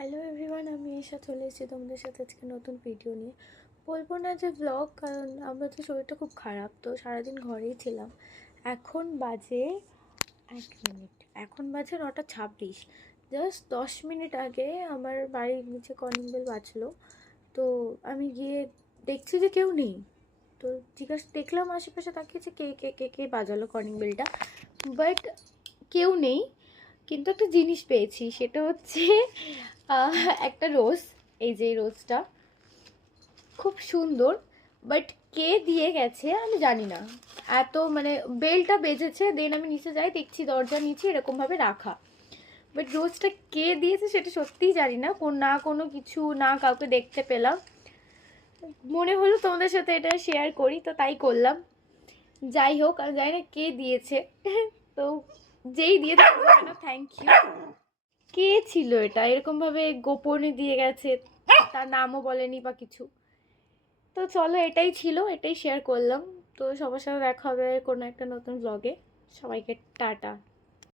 Hello everyone, আমি ঈশা চলে এসেছি তোমাদের সাথে আজকে নতুন ভিডিও নিয়ে। বলবো না যে ব্লগ, কারণ আমরা তো শরীরটা খুব খারাপ, তো সারাদিন ঘরেই ছিলাম। এখন বাজে 1 মিনিট, এখন বাজে 9:26। জাস্ট 10 মিনিট আগে আমার বাড়ির নিচে কলিং বেল বাজলো। তো আমি গিয়ে দেখছি যে কেউ নেই। তো দেখলাম আশেপাশে তাকিয়েছে কে কে কে কে বাজালো কলিং বেলটা, বাট কেউ নেই। কিন্তু একটা জিনিস পেয়েছি, সেটা হচ্ছে একটা রোজ। এই যে রোজটা খুব সুন্দর, বাট কে দিয়ে গেছে আমি জানি না। এত মানে বেলটা বেজেছে, দেন আমি নিচে যাই, দেখছি দরজা নিচে এরকমভাবে রাখা, বাট রোজটা কে দিয়েছে সেটা সত্যিই জানি না। কোনো কিছু না, কাউকে দেখতে পেলাম। মনে হলো তোমাদের সাথে এটা শেয়ার করি, তো তাই করলাম। যাই হোক, আমি জানি না কে দিয়েছে। তো যেই দিয়েছে থ্যাংক ইউ। কে ছিল এটা, এরকম ভাবে গোপনে দিয়ে গেছে, তার নামও বলেনি বা কিছু। তো চলো, এটাই ছিল, এটাই শেয়ার করলাম। তো সবার সাথে দেখা হবে কোনো একটা নতুন ব্লগে। সবাইকে টাটা।